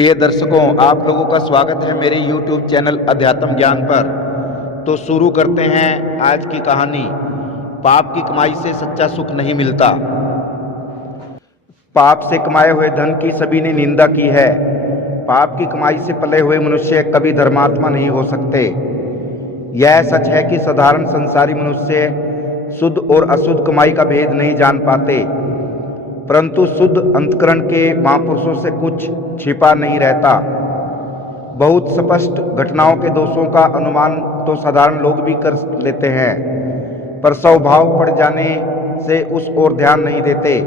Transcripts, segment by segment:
प्रिय दर्शकों, आप लोगों का स्वागत है मेरे YouTube चैनल अध्यात्म ज्ञान पर। तो शुरू करते हैं आज की कहानी। पाप की कमाई से सच्चा सुख नहीं मिलता। पाप से कमाए हुए धन की सभी ने निंदा की है। पाप की कमाई से पले हुए मनुष्य कभी धर्मात्मा नहीं हो सकते। यह सच है कि साधारण संसारी मनुष्य शुद्ध और अशुद्ध कमाई का भेद नहीं जान पाते, परंतु शुद्ध अंतकरण के महापुरुषों से कुछ छिपा नहीं रहता। बहुत स्पष्ट घटनाओं के दोषों का अनुमान तो साधारण लोग भी कर लेते हैं, पर स्वभाव पड़ जाने से उस ओर ध्यान नहीं देते।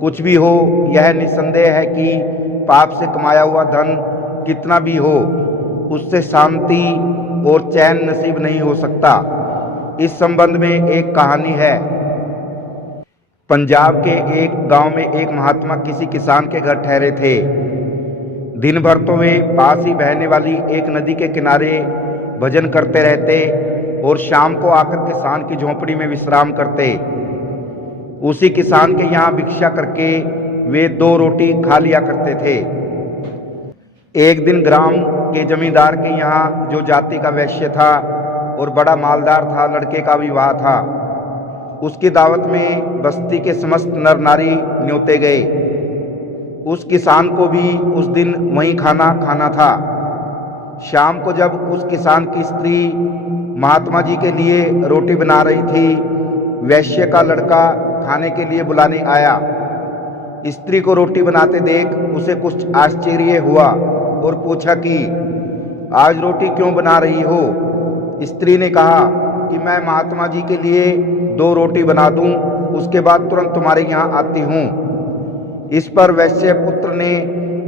कुछ भी हो, यह निस्संदेह है कि पाप से कमाया हुआ धन कितना भी हो, उससे शांति और चैन नसीब नहीं हो सकता। इस संबंध में एक कहानी है। पंजाब के एक गांव में एक महात्मा किसी किसान के घर ठहरे थे। दिन भर तो वे पास ही बहने वाली एक नदी के किनारे भजन करते रहते और शाम को आकर किसान की झोंपड़ी में विश्राम करते। उसी किसान के यहाँ भिक्षा करके वे 2 रोटी खा लिया करते थे। एक दिन ग्राम के जमींदार के यहाँ जो जाति का वैश्य था और बड़ा मालदार था, लड़के का विवाह था। उसकी दावत में बस्ती के समस्त नर नारी न्योते गए। उस किसान को भी उस दिन वहीं खाना खाना था। शाम को जब उस किसान की स्त्री महात्मा जी के लिए रोटी बना रही थी, वैश्य का लड़का खाने के लिए बुलाने आया। स्त्री को रोटी बनाते देख उसे कुछ आश्चर्य हुआ और पूछा कि आज रोटी क्यों बना रही हो? स्त्री ने कहा कि मैं महात्मा जी के लिए 2 रोटी बना दूं, उसके बाद तुरंत तुम्हारे यहाँ आती हूँ। इस पर वैश्य पुत्र ने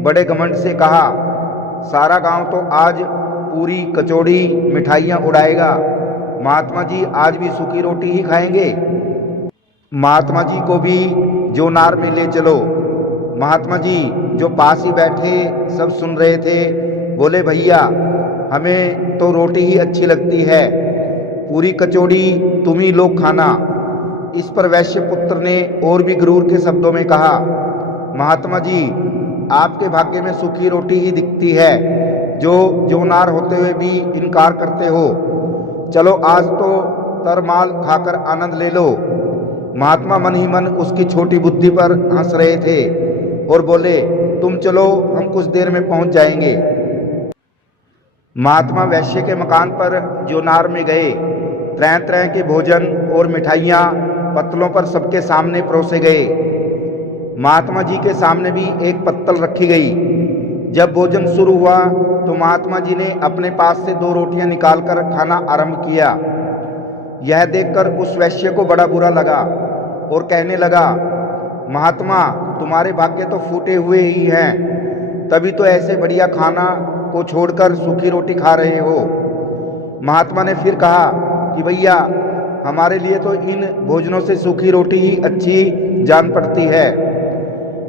बड़े घमंड से कहा, सारा गांव तो आज पूरी कचौड़ी मिठाइयाँ उड़ाएगा, महात्मा जी आज भी सूखी रोटी ही खाएंगे। महात्मा जी को भी जोनार में ले चलो। महात्मा जी जो पास ही बैठे सब सुन रहे थे, बोले भैया हमें तो रोटी ही अच्छी लगती है, पूरी कचौड़ी तुम ही लोग खाना। इस पर वैश्य पुत्र ने और भी क्रूर के शब्दों में कहा, महात्मा जी आपके भाग्य में सूखी रोटी ही दिखती है, जो जोनार होते हुए भी इनकार करते हो। चलो आज तो तरमाल खाकर आनंद ले लो। महात्मा मन ही मन उसकी छोटी बुद्धि पर हंस रहे थे और बोले, तुम चलो हम कुछ देर में पहुंच जाएंगे। महात्मा वैश्य के मकान पर जोनार में गए। तरह तरह के भोजन और मिठाइयाँ पत्तलों पर सबके सामने परोसे गए। महात्मा जी के सामने भी एक पत्तल रखी गई। जब भोजन शुरू हुआ तो महात्मा जी ने अपने पास से 2 रोटियां निकालकर खाना आरंभ किया। यह देखकर उस वैश्य को बड़ा बुरा लगा और कहने लगा, महात्मा तुम्हारे भाग्य तो फूटे हुए ही हैं, तभी तो ऐसे बढ़िया खाना को छोड़कर सूखी रोटी खा रहे हो। महात्मा ने फिर कहा कि भैया हमारे लिए तो इन भोजनों से सूखी रोटी ही अच्छी जान पड़ती है।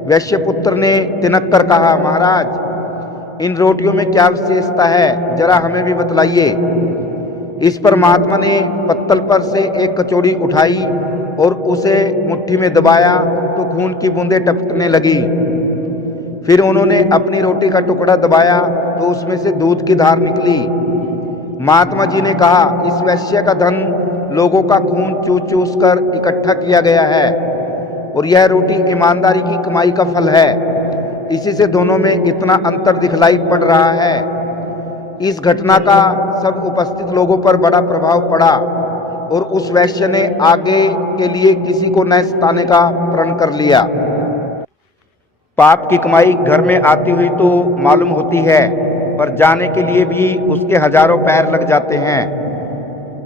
वैश्य पुत्र ने तिनक कर कहा, महाराज इन रोटियों में क्या विशेषता है, जरा हमें भी बतलाइए। इस पर महात्मा ने पत्तल पर से एक कचौड़ी उठाई और उसे मुट्ठी में दबाया तो खून की बूंदें टपकने लगी। फिर उन्होंने अपनी रोटी का टुकड़ा दबाया तो उसमें से दूध की धार निकली। महात्मा जी ने कहा, इस वैश्य का धन लोगों का खून चूस चूस कर इकट्ठा किया गया है और यह रोटी ईमानदारी की कमाई का फल है। इसी से दोनों में इतना अंतर दिखलाई पड़ रहा है। इस घटना का सब उपस्थित लोगों पर बड़ा प्रभाव पड़ा और उस वैश्य ने आगे के लिए किसी को न सताने का प्रण कर लिया। पाप की कमाई घर में आती हुई तो मालूम होती है, पर जाने के लिए भी उसके हजारों पैर लग जाते हैं।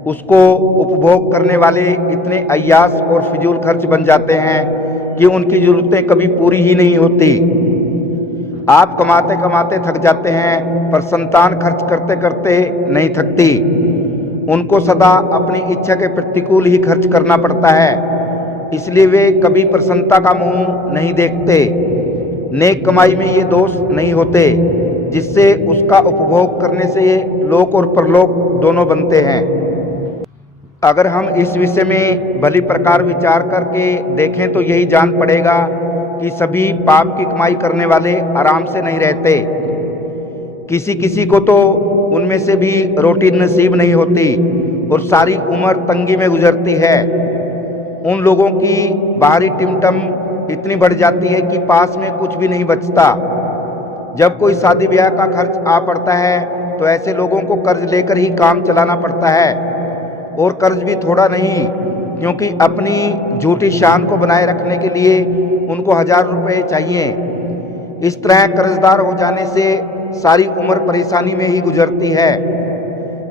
उसको उपभोग करने वाले इतने अय्यास और फिजूल खर्च बन जाते हैं कि उनकी जरूरतें कभी पूरी ही नहीं होती। आप कमाते कमाते थक जाते हैं, पर संतान खर्च करते करते नहीं थकती। उनको सदा अपनी इच्छा के प्रतिकूल ही खर्च करना पड़ता है, इसलिए वे कभी प्रसन्नता का मुंह नहीं देखते। नेक कमाई में ये दोष नहीं होते जिससे उसका उपभोग करने से लोक और परलोक दोनों बनते हैं। अगर हम इस विषय में भली प्रकार विचार करके देखें तो यही जान पड़ेगा कि सभी पाप की कमाई करने वाले आराम से नहीं रहते। किसी किसी को तो उनमें से भी रोटी नसीब नहीं होती और सारी उम्र तंगी में गुजरती है। उन लोगों की बाहरी टिमटम इतनी बढ़ जाती है कि पास में कुछ भी नहीं बचता। जब कोई शादी ब्याह का खर्च आ पड़ता है तो ऐसे लोगों को कर्ज लेकर ही काम चलाना पड़ता है, और कर्ज भी थोड़ा नहीं, क्योंकि अपनी झूठी शान को बनाए रखने के लिए उनको 1000 रुपये चाहिए। इस तरह कर्जदार हो जाने से सारी उम्र परेशानी में ही गुजरती है।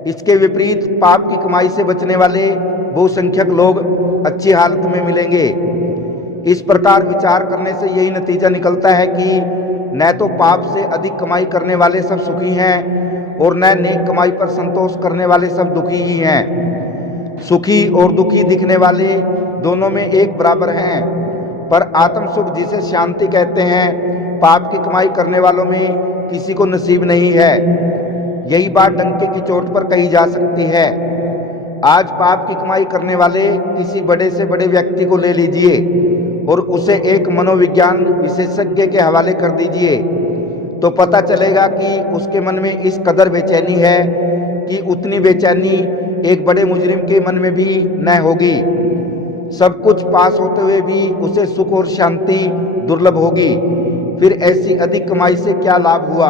इसके विपरीत पाप की कमाई से बचने वाले बहुसंख्यक लोग अच्छी हालत में मिलेंगे। इस प्रकार विचार करने से यही नतीजा निकलता है कि न तो पाप से अधिक कमाई करने वाले सब सुखी हैं और न नेक कमाई पर संतोष करने वाले सब दुखी ही हैं। सुखी और दुखी दिखने वाले दोनों में एक बराबर हैं, पर आत्म सुख जिसे शांति कहते हैं, पाप की कमाई करने वालों में किसी को नसीब नहीं है। यही बात डंके की चोट पर कही जा सकती है। आज पाप की कमाई करने वाले किसी बड़े से बड़े व्यक्ति को ले लीजिए और उसे एक मनोविज्ञान विशेषज्ञ के हवाले कर दीजिए, तो पता चलेगा कि उसके मन में इस कदर बेचैनी है कि उतनी बेचैनी एक बड़े मुजरिम के मन में भी न होगी। सब कुछ पास होते हुए भी उसे सुख और शांति दुर्लभ होगी। फिर ऐसी अधिक कमाई से क्या लाभ हुआ।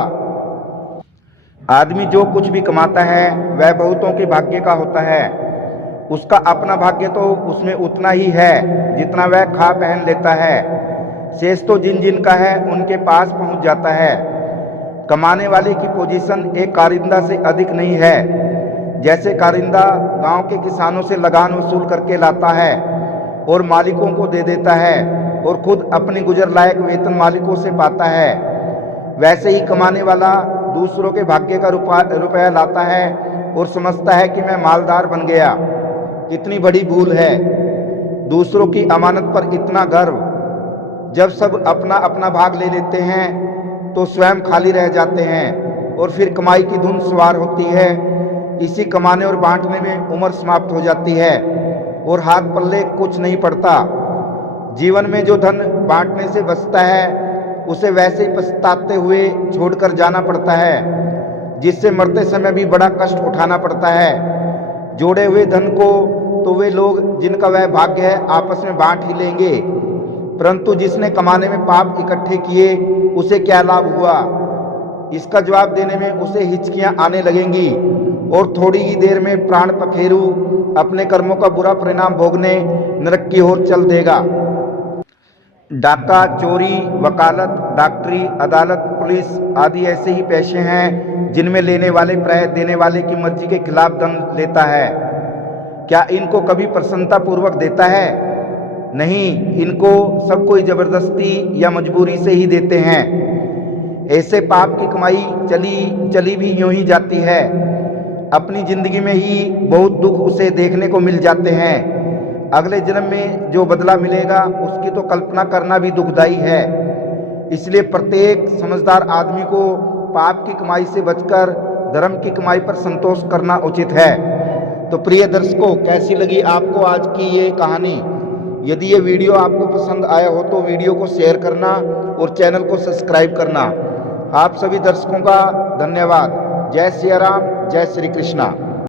आदमी जो कुछ भी कमाता है वह बहुतों के भाग्य का होता है। उसका अपना भाग्य तो उसमें उतना ही है जितना वह खा पहन लेता है। शेष तो जिन जिन का है उनके पास पहुंच जाता है। कमाने वाले की पोजीशन एक कारिंदा से अधिक नहीं है। जैसे कारिंदा गांव के किसानों से लगान वसूल करके लाता है और मालिकों को दे देता है और खुद अपनी गुजर लायक वेतन मालिकों से पाता है, वैसे ही कमाने वाला दूसरों के भाग्य का रुपया लाता है और समझता है कि मैं मालदार बन गया। कितनी बड़ी भूल है। दूसरों की अमानत पर इतना गर्व। जब सब अपना अपना भाग ले लेते हैं तो स्वयं खाली रह जाते हैं और फिर कमाई की धुन सवार होती है। इसी कमाने और बांटने में उम्र समाप्त हो जाती है और हाथ पल्ले कुछ नहीं पड़ता। जीवन में जो धन बांटने से बचता है उसे वैसे ही पछताते हुए छोड़कर जाना पड़ता है, जिससे मरते समय भी बड़ा कष्ट उठाना पड़ता है। जोड़े हुए धन को तो वे लोग जिनका वह भाग्य है आपस में बांट ही लेंगे, परंतु जिसने कमाने में पाप इकट्ठे किए उसे क्या लाभ हुआ। इसका जवाब देने में उसे हिचकियां आने लगेंगी और थोड़ी ही देर में प्राण पखेरु अपने कर्मों का बुरा परिणाम भोगने नरक की ओर चल देगा। डाका, चोरी, वकालत, डॉक्टरी, अदालत, पुलिस आदि ऐसे ही पेशे हैं जिनमें लेने वाले प्राय देने वाले की मर्जी के खिलाफ धन लेता है। क्या इनको कभी प्रसन्नता पूर्वक देता है? नहीं, इनको सब कोई जबरदस्ती या मजबूरी से ही देते हैं। ऐसे पाप की कमाई चली चली भी यूं ही जाती है। अपनी जिंदगी में ही बहुत दुख उसे देखने को मिल जाते हैं। अगले जन्म में जो बदला मिलेगा उसकी तो कल्पना करना भी दुखदायी है। इसलिए प्रत्येक समझदार आदमी को पाप की कमाई से बचकर धर्म की कमाई पर संतोष करना उचित है। तो प्रिय दर्शकों, कैसी लगी आपको आज की ये कहानी? यदि ये वीडियो आपको पसंद आया हो तो वीडियो को शेयर करना और चैनल को सब्सक्राइब करना। आप सभी दर्शकों का धन्यवाद। जय सिया राम, जय श्री कृष्णा।